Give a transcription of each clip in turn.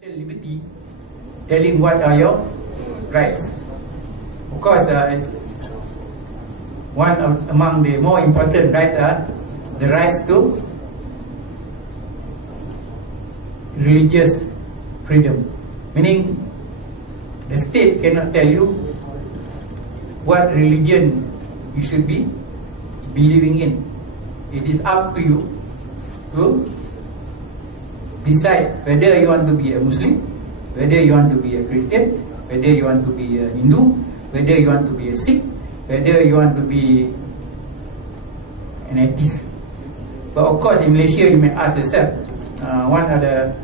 Liberty, telling what are your rights. Of course, it's among the more important rights are the rights to religious freedom, meaning the state cannot tell you what religion you should be believing in. It is up to you to decide whether you want to be a Muslim, whether you want to be a Christian, whether you want to be a Hindu, whether you want to be a Sikh, whether you want to be an atheist. But of course, in Malaysia, you may ask yourself, what are the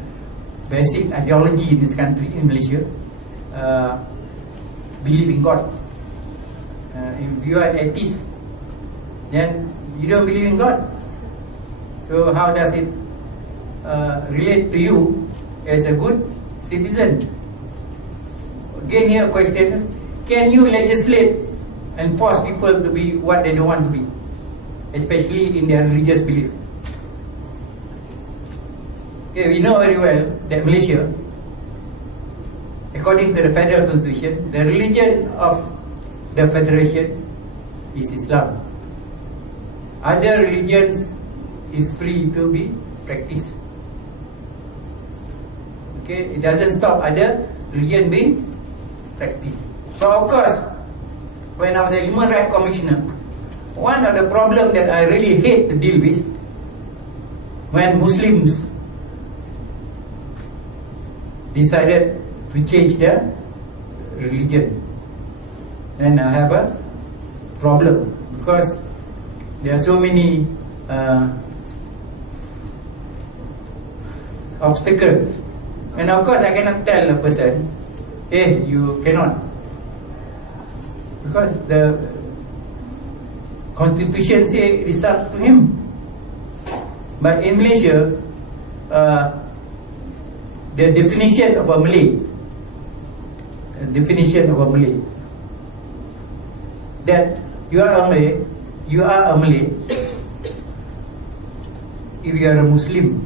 basic ideology in this country, in Malaysia? Believe in God. If you are atheist, then you don't believe in God. So how does it relate to you as a good citizen? Again, here question is, can you legislate and force people to be what they don't want to be, especially in their religious belief? Okay, we know very well that Malaysia, according to the Federal Constitution, the religion of the Federation is Islam. Other religions is free to be practiced. Okay, it doesn't stop other religion being practiced. So of course, when I was a Human Rights Commissioner, one of the problems that I really hate to deal with, when Muslims decided to change their religion, then I have a problem, because there are so many obstacles. And of course, I cannot tell a person, hey, you cannot, because the Constitution says it is up to him. But in Malaysia, the definition of a Malay, that you are a Malay if you are a Muslim.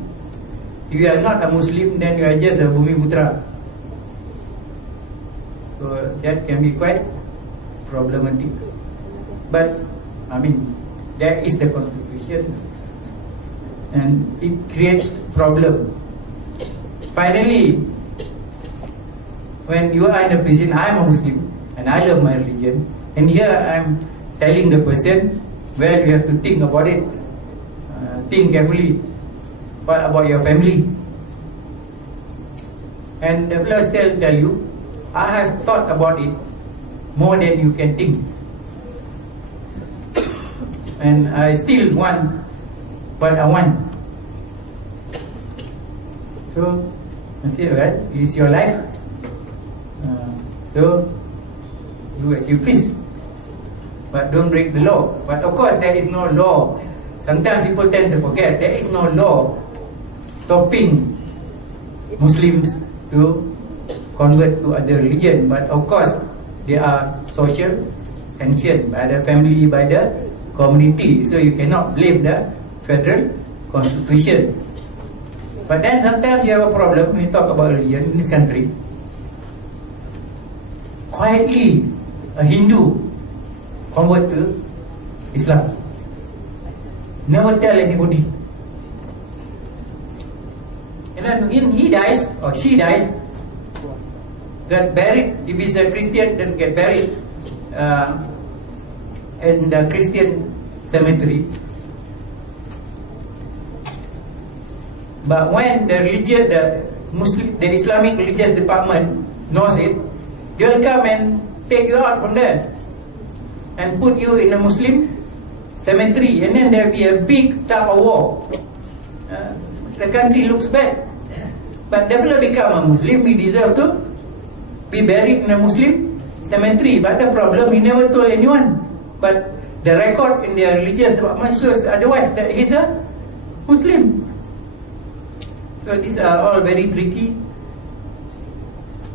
If you are not a Muslim, then you are just a Bumi Putra. So that can be quite problematic. But I mean, that is the Constitution, and it creates problem. Finally, when you are in a prison, I am a Muslim and I love my religion, and here I am telling the person, well, you have to think about it, think carefully. What about your family? And the fellow still tell you, I have thought about it more than you can think, and I still want what I want. So I say, well, it's your life, so do as you please, but don't break the law. But of course, there is no law. Sometimes people tend to forget there is no law stopping Muslims to convert to other religion. But of course, there are social sanctions by the family, by the community. So you cannot blame the Federal Constitution. But then sometimes you have a problem when you talk about religion in this country. Quietly, a Hindu convert to Islam, never tell anybody. And then he dies or she dies, get buried. If it's a Christian, then get buried in the Christian cemetery. But when the religion, the Islamic religious department knows it, they will come and take you out from there and put you in a Muslim cemetery, and then there will be a big tug of war. The country looks bad. But the fellow become a Muslim, he deserves to be buried in a Muslim cemetery. But the problem, he never told anyone. But the record in their religious department shows otherwise, that he's a Muslim. So these are all very tricky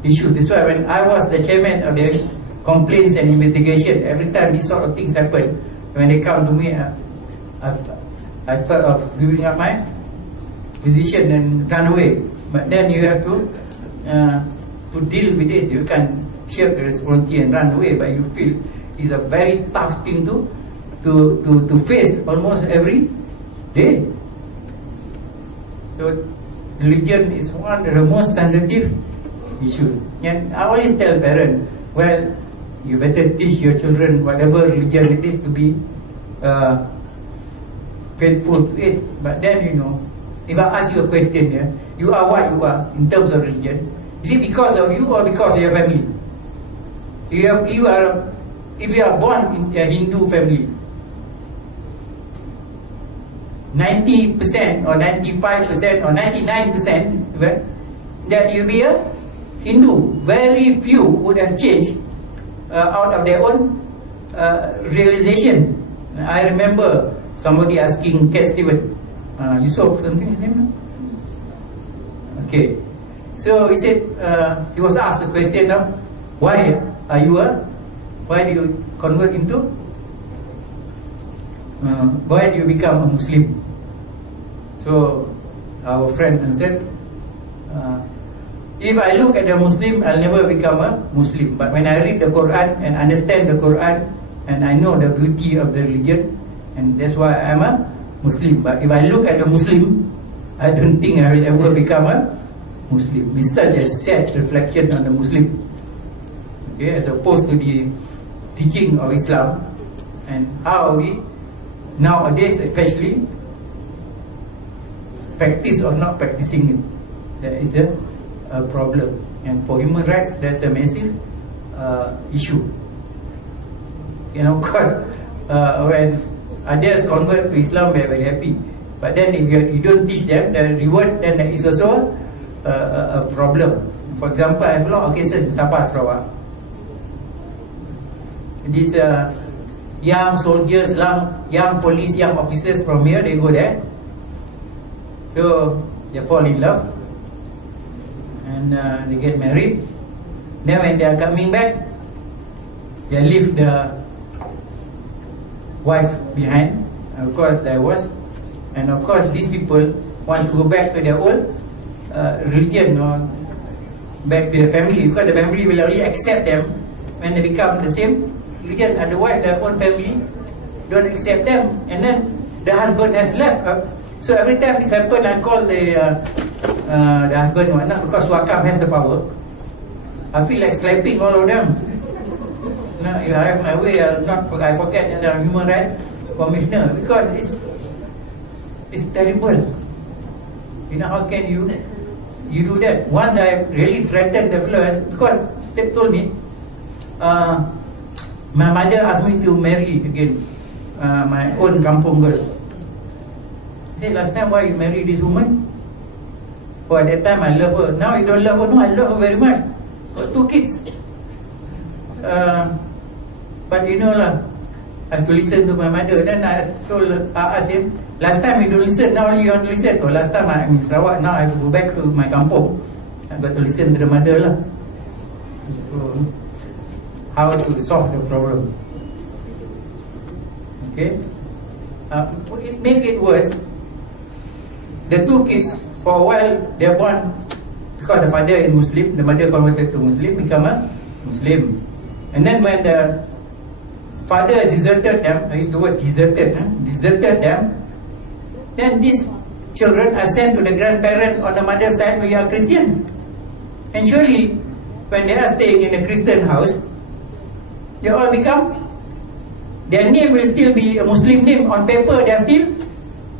issues. That's why when I was the chairman of the complaints and investigation, every time these sort of things happen, when they come to me, I thought of giving up my position and run away. But then you have to to deal with this. You can shirk the responsibility and run away, but you feel it's a very tough thing to face almost every day. So religion is one of the most sensitive issues. And I always tell parents, well, you better teach your children whatever religion it is to be faithful to it. But then, you know, if I ask you a question here, you are what you are in terms of religion. Is it because of you or because of your family? If you are born in a Hindu family, 90% or 95% or 99%, well, that you be a Hindu. Very few would have changed out of their own realization. I remember somebody asking Cat Stewart, Yusuf, something his name? Okay. So he said, he was asked a question of, why do you convert into, why do you become a Muslim? So our friend answered, if I look at the Muslim, I'll never become a Muslim. But when I read the Quran and understand the Quran, and I know the beauty of the religion, and that's why I'm a Muslim. But if I look at the Muslim, I don't think I will ever become a Muslim. It's such a sad reflection on the Muslim, okay, as opposed to the teaching of Islam, and how we nowadays especially practice or not practicing it. That is a problem, and for human rights that's a massive issue. You know, of course, when others convert to Islam, they are very happy. But then if you don't teach them the reward, then that is also a problem. For example, I have a lot of cases in Sabah, Sarawak. These young soldiers, young police, young officers from here, they go there. So they fall in love, and they get married. Then when they are coming back, they leave the wife behind. Of course, divorce. And of course, these people want to go back to their old religion, or back to the family, because the family will only accept them when they become the same religion. Otherwise, their own family don't accept them, and then the husband has left. So every time this happens, I call the husband, not because SUHAKAM has the power. I feel like slapping all of them. Now, if I have my way, I forget the human rights commissioner, because it's terrible. You know, how can you do that? Once I really threatened the fellow, because they told me, my mother asked me to marry again my own kampung girl. I said, last time, why you married this woman? Oh, at that time I love her. Now you don't love her? No, I love her very much. Got 2 kids. But you know lah, I have to listen to my mother. Then I asked him, last time you don't listen, now you want to listen. Oh, last time I'm in Sarawak, now I have to go back to my kampung. I've got to listen to the mother lah. So, how to solve the problem? Okay? It make it worse. The 2 kids, for a while, they are born because the father is Muslim, the mother converted to Muslim, become a Muslim. And then when the father deserted them, I use the word deserted them, then these children are sent to the grandparent on the mother's side who are Christians. And surely, when they are staying in a Christian house, they all become, their name will still be a Muslim name. On paper, they are still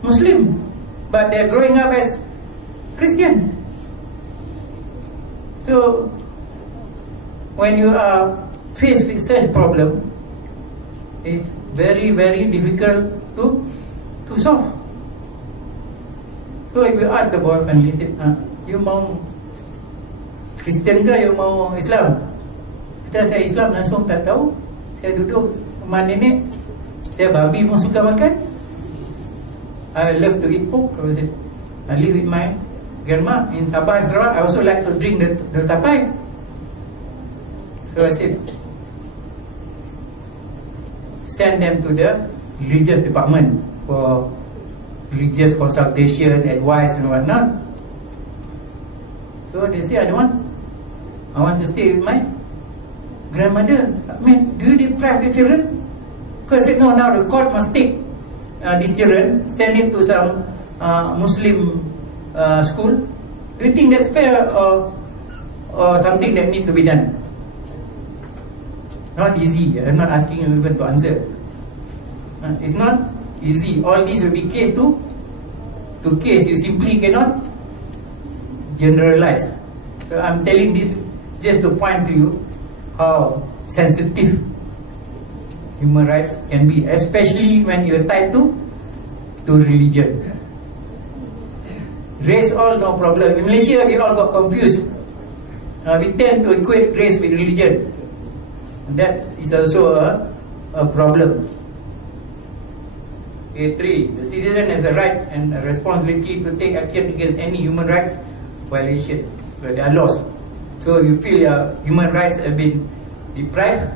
Muslim, but they are growing up as Christian. So, when you are faced with such problem, it's very, very difficult to solve. So if you ask the boy family, say, you mau Kristen ke, you mau Islam? Kita saya Islam, langsung tak tahu. Saya duduk rumah nenek, saya babi pun suka makan. I love to eat pork. I live with my grandma in Sabah and Sarawak. I also like to drink the tapai. So I said, send them to the religious department for religious consultation, advice and whatnot. So they say, I don't want. I want to stay with my grandmother. I mean, do you deprive the children? Because I said, no, now the court must take these children, send it to some Muslim school. Do you think that's fair, or something that needs to be done? Not easy. I'm not asking you even to answer. It's not easy. All these will be case to case. You simply cannot generalize. So I'm telling this just to point to you how sensitive human rights can be, especially when you're tied to religion. Race, all no problem. In Malaysia, we all got confused. We tend to equate race with religion. That is also a problem. Okay, 3. The citizen has a right and a responsibility to take action against any human rights violation. So they are laws. So if you feel your human rights have been deprived,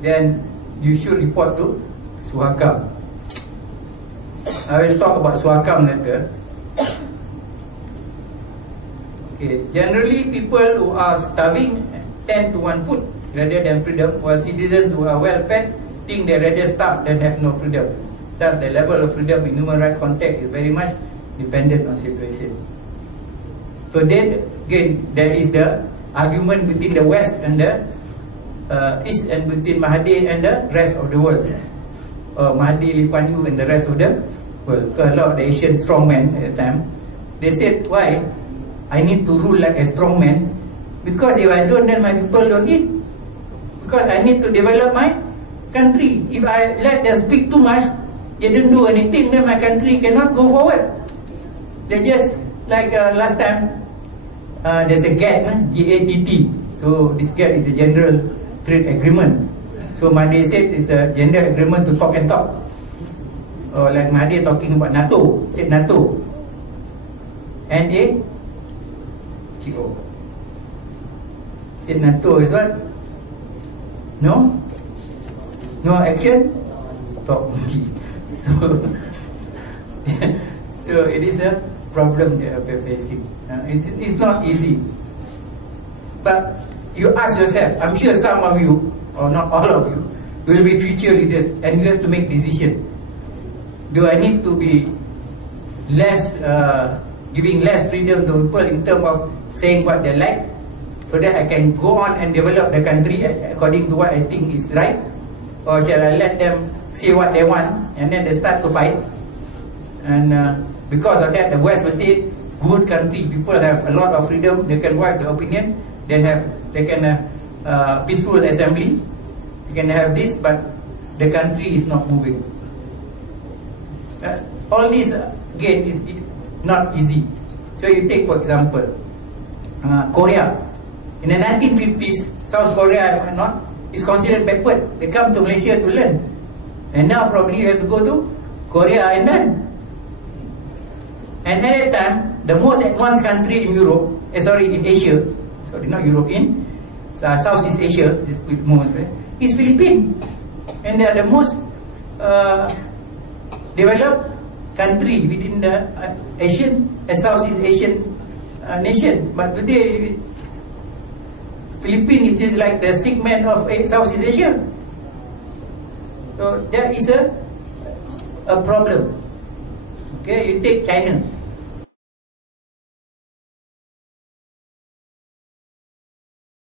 then you should report to SUHAKAM. I will talk about SUHAKAM later. Okay. Generally, people who are starving tend to want food rather than freedom, while citizens who are well fed think they rather starve than have no freedom. Thus, the level of freedom in human rights context is very much dependent on situation. So then, again, there is the argument between the West and the East, and between Mahathir and the rest of the world. Mahathir, Lee Kuan Yew and the rest of the world. So a lot of the Asian strongmen at the time, they said, why? I need to rule like a strongman, because if I don't, then my people don't eat. Because I need to develop my country. If I let them speak too much, they don't do anything, then my country cannot go forward. They just, like last time, there's a GATT, G-A-T-T. So this GATT is a general trade agreement. So Mahathir said it's a general agreement to talk and talk. Or like Mahathir talking about NATO, he said NATO. N-A-T-O. Said NATO is what? No? No action? Talk only. So it is a problem that we are facing. It's not easy. But you ask yourself, I'm sure some of you, or not all of you, will be future leaders, and you have to make decisions. Do I need to be less, giving less freedom to people in terms of saying what they like, so that I can go on and develop the country according to what I think is right? Or shall I let them say what they want, and then they start to fight? And because of that, the West will say, good country, people have a lot of freedom, they can voice their opinion, they can have peaceful assembly, you can have this, but the country is not moving. All this again is not easy. So you take, for example, Korea. In the 1950s, South Korea is considered backward. They come to Malaysia to learn, and now probably you have to go to Korea and learn. And at that time, the most advanced country in Europe, in Asia, not Europe, in Southeast Asia, is Philippines. And they are the most developed country within the Southeast Asian nation. But today, Philippines is like the segment of Southeast Asia. So there is a problem. Okay, you take China.